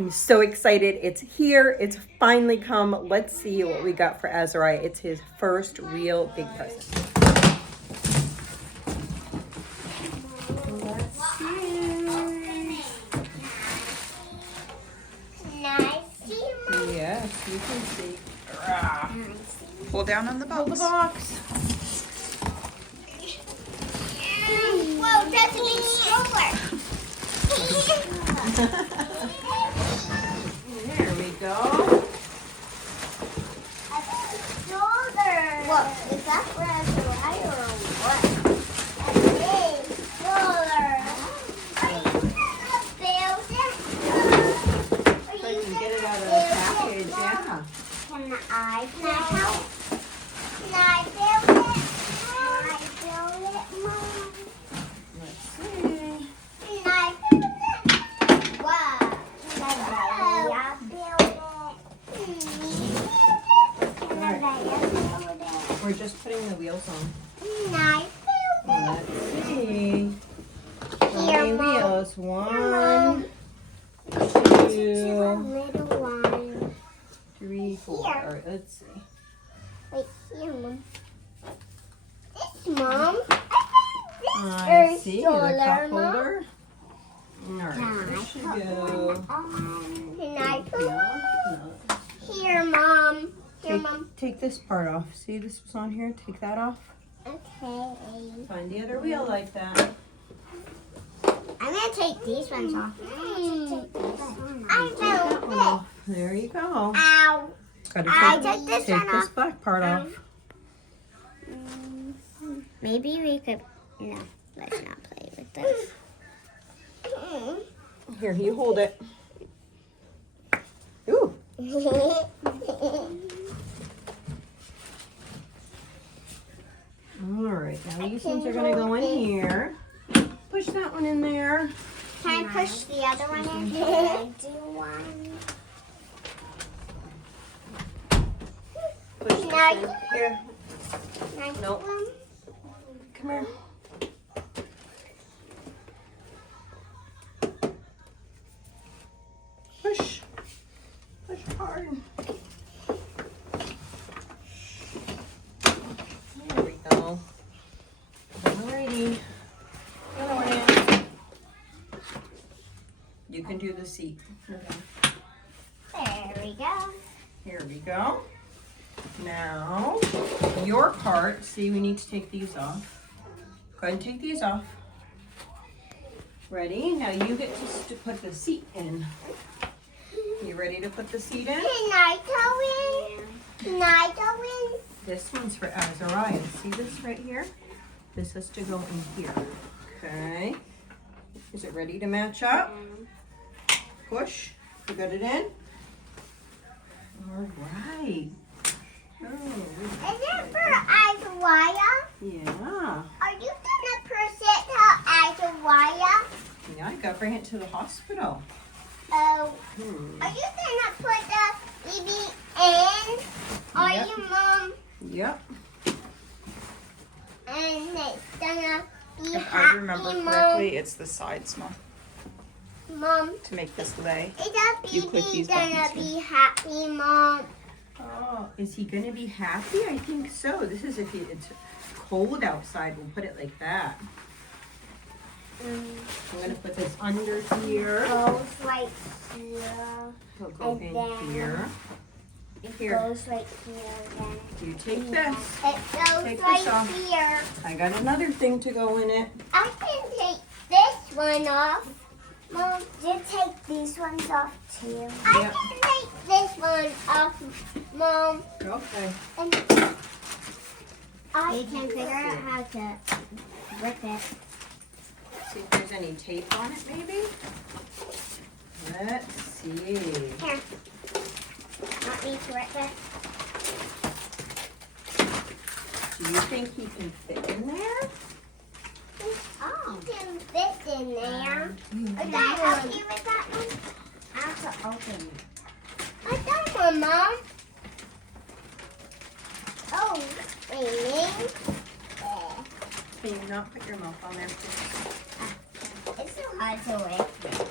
I'm so excited. It's here. It's finally come. Let's see what we got for Azariah. It's his first real big present. Let's see. Yes, you can see. Pull down on the box. Pull the box. Whoa, that's a big stroller. There we go. A stroller. What? Is that for Azariah or what? A big stroller. Are you gonna build it? If I can get it out of the package, yeah. Can I help? Can I build it? Can I build it, Mom? Let's see. Can I build it? Wow. Can I build it? Can I build it? We're just putting the wheels on. Can I build it? Let's see. How Here, many Mom. wheels? Here, One, Mom. two, Little one. 3, 4. Here. All right, let's see. Wait, here, Mom. This, Mom. I see the stroller, cup Mom. holder. All right, there should go. Can I put Yeah, no. here, Mom? Here, Mom. Take this part off. See this was on here? Take that off. Okay. Find the other wheel like that. I'm gonna take these ones off. I That found one it. off. There you go. Ow. Gotta I take, took this take one this off. black part off. Maybe we could. No, let's not play with this. Here, you hold it. Ooh. All right, now these ones are gonna go in here. Push that one in there. Can I push the other one in? Can I do one? Push this Now in. Here, Can I do Nope. one? come here. Push. Push hard. There we go. Alrighty. Other one in. You can do the seat. Okay. There we go. Here we go. Now, your part, see, we need to take these off. Go ahead and take these off. Ready? Now you get to put the seat in. You ready to put the seat in? Can I go in? Can I go in? This one's for Azariah. See this right here? This has to go in here. Okay. Is it ready to match up? Push. You got it in? All right. Oh, Is it for Azariah? yeah. Are you gonna push it to Azariah? Yeah, I got to bring it to the hospital. Oh, Hmm. are you gonna put the baby in? Are Yep. you, Mom? Yep. And it's gonna be If happy, I remember Mom. correctly, it's the sides, Mom, Mom, to make this lay. is You the click baby these gonna buttons be happy, Mom? Oh, is he going to be happy? I think so. This is if it's cold outside. We'll put it like that. I'm going to put this under here. Goes right here. It'll go And in then- here. It Here. goes right here then. You take this. It goes Take this right off. here. I got another thing to go in it. I can take this one off. Mom, you take these ones off too. I Yep. can take this one off, Mom. Okay. And I can figure out how to rip it. See if there's any tape on it, maybe. Let's see. Here. Want me to rip it? Do you think he can fit in there? Oh. You can fit in there. Is that help you with that one? I have to open it. I got one, Mom. Oh, wait. Can you not put your mouth on there, please? It's so hard to lift.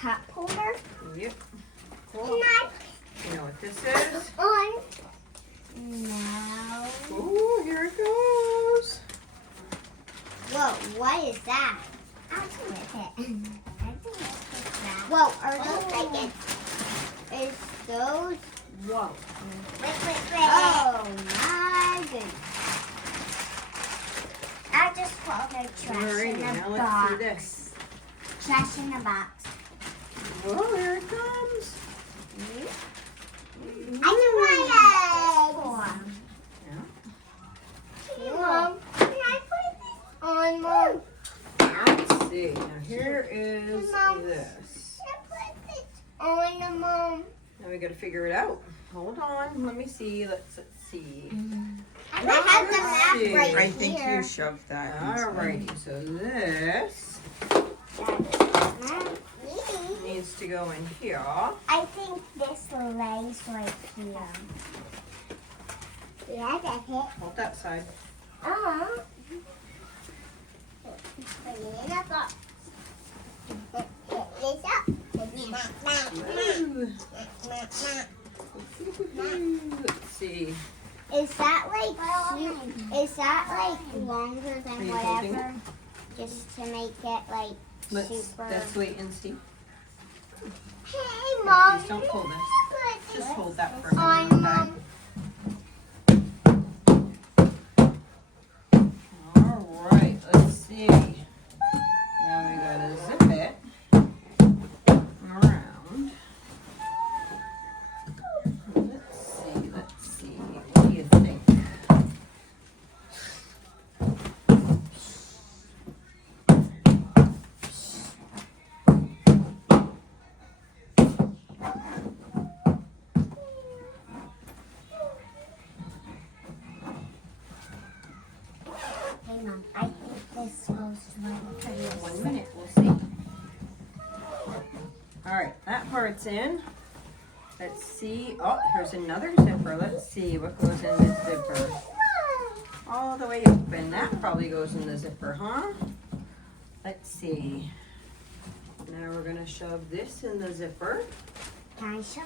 cup holder. Yep. Cool. And I You know what this is? on. No. Ooh, here it goes. Whoa, what is that? I'll do with it. Whoa, are those like it? Is those? Whoa. Wait. Oh my goodness. I just put the trash Alrighty, in now the let's box. see this. Trash in the box. Whoa, here it comes. I can run it. Yeah. Mom, can I put this on, Mom? Let's see. Now here is Mom. this. Can I put this on, Mom? Now we gotta figure it out. Hold on. Let me see. Let's see. I have the Let's see. map right I think here. you shoved that. inside. Alrighty. So this needs to go in here. I think this lays right here. Yeah, that's it. Hold that side. Uh-huh. Put it in a box. Pick this up. Ooh. Let's see. Is that like longer Are than you holding whatever? Just to make it like super. Let's wait and see. Hey, Mom. Please don't pull this. Put Just this hold that for a on, minute, Mom. okay? Alright, let's see. Now we gotta zip it around. Let's see. What do you think? Hey, Mom. I think this goes right pretty. 1 minute, we'll see. Alright, that part's in. Let's see. Oh, here's another zipper. Let's see what goes in this zipper. All the way open. That probably goes in the zipper, huh? Let's see. Now we're gonna shove this in the zipper. Can I shove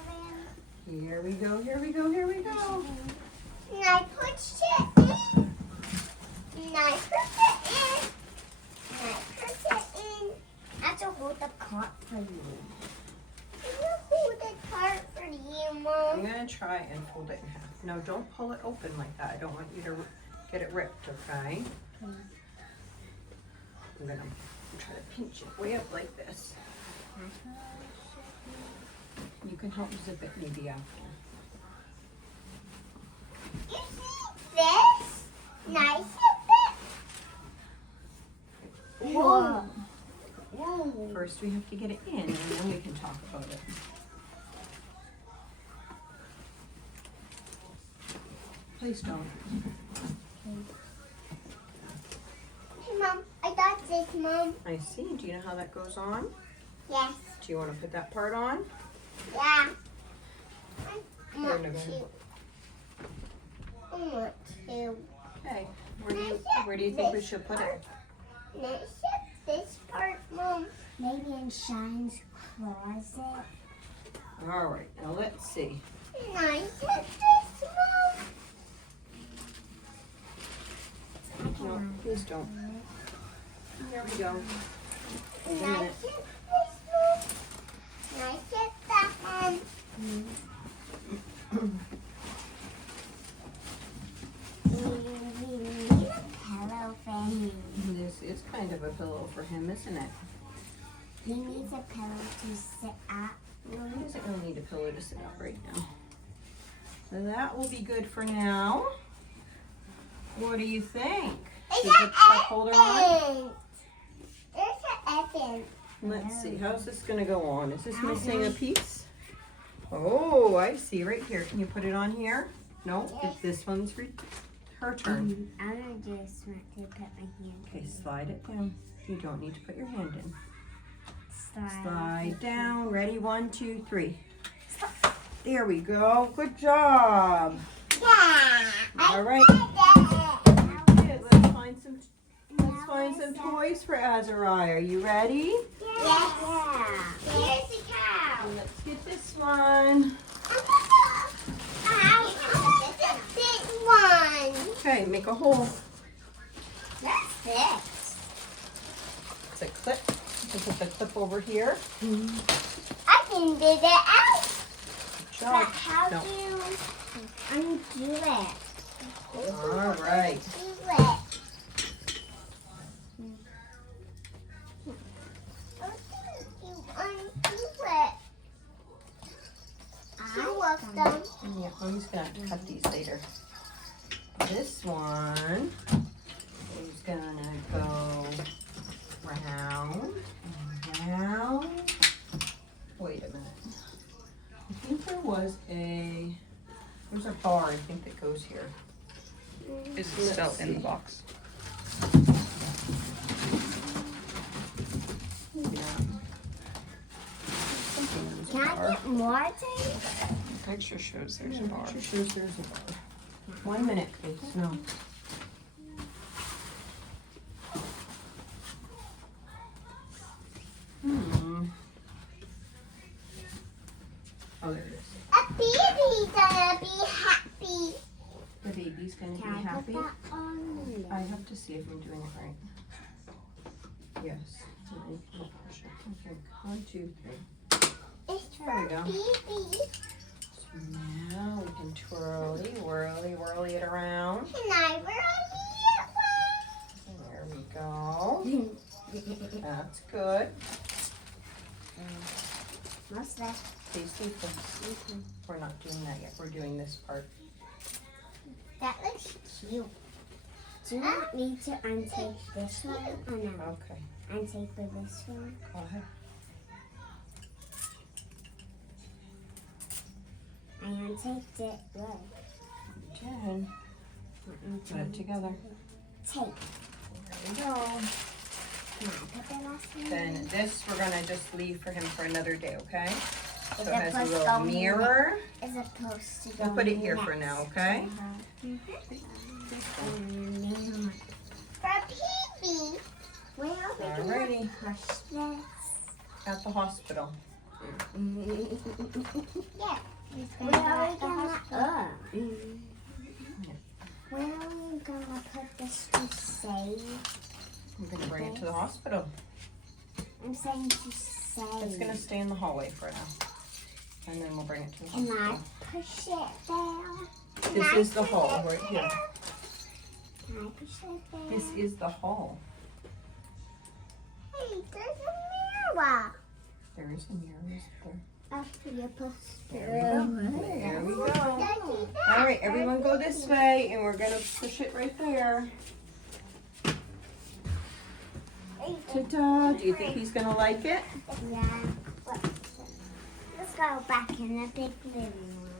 it Here we go, here we go, here we go. in? And I push it in. And I push it in. And I push it in. I have to hold the cart for you. Can you hold the cart for you, I'm Mom? gonna try and fold it in half. No, don't pull it open like that. I don't want you to get it ripped, okay? I'm gonna try to pinch it way up like this. You can help zip it maybe after. You see this? Nice zip it. Whoa. Whoa. First we have to get it in and then we can talk about it. Please don't. Hey, Mom. I got this, Mom. I see. Do you know how that goes on? Yes. Do you want to put that part on? Yeah. I Here, want November. to. I want to. Okay. Where do you think we should put it? Let's ship this part, Mom. Maybe in Shine's closet. All right. Now let's see. And I ship this, Mom. No, please don't. There we go. Wait a And I minute. ship this, Mom. And I ship that one. We need a pillow for him. This is kind of a pillow for him, isn't it? He needs a pillow to sit at. No, he doesn't really need a pillow to sit up right now. So that will be good for now. What do you think? Should we put the cup holder on? There's an elephant. Let's see. How's this going to go on? Is this missing a piece? Oh, I see. Right here. Can you put it on here? No, this one's her turn. I just want to put my hand. Okay, slide it down. You don't need to put your hand in. Slide down. Ready? 1, 2, 3. There we go. Good job. Yeah. All right. Yes. Let's find some toys for Azariah. Are you ready? Yeah. Here's a hole. That's this. It's a clip. You can put the clip over here. I can dig it out. Good But job. how No. do you undo it? All right. Do it. How do you undo it? Two of them. Yeah, I'm just gonna have to cut these later. This one is gonna go round and round. Wait a minute. I think there's a bar I think that goes here. Is it still in the box? Maybe not. Something there's a Can I bar. get more tape? The picture shows there's a bar. Picture shows there's a bar. 1 minute, please. No. Oh, there it is. A baby's gonna be happy. The baby's gonna Can be I happy. put that on? I have to see if I'm doing it right. Yes. And then you can push it. Okay. 1, 2, 3. It's There we for go. baby. So now we can whirly it around. Can I There we go. That's good. What's that? Tasty things. We're not doing that yet. We're doing this part. That looks cute. Do you want me to untape this one or no? Okay. Untape for this one? Go ahead. I untaped it. Look. Jen. Put it together. Tape. There we go. Can I put the last one? Then this we're gonna just leave for him for another day, okay? So Is it it has a supposed to little go in mirror. Is supposed to go We'll put it in here for next now, okay? to her. For Pee-Pee, where are we Alrighty. going to push this? At the hospital. Yeah. Where are we gonna? Where are we gonna put this to save? I'm gonna bring it to the hospital. I'm saying to save. It's gonna stay in the hallway for now. And then we'll bring it to the Can I hospital. push it there? This is the hall right here. Can I push it there? This is the hall. Hey, there's a mirror. There is a mirror, isn't there? After you push There we go. All right, everyone go this way, and we're gonna push it right there. Ta-da! Do you think he's gonna like it? Yeah. Let's go back in the big living room.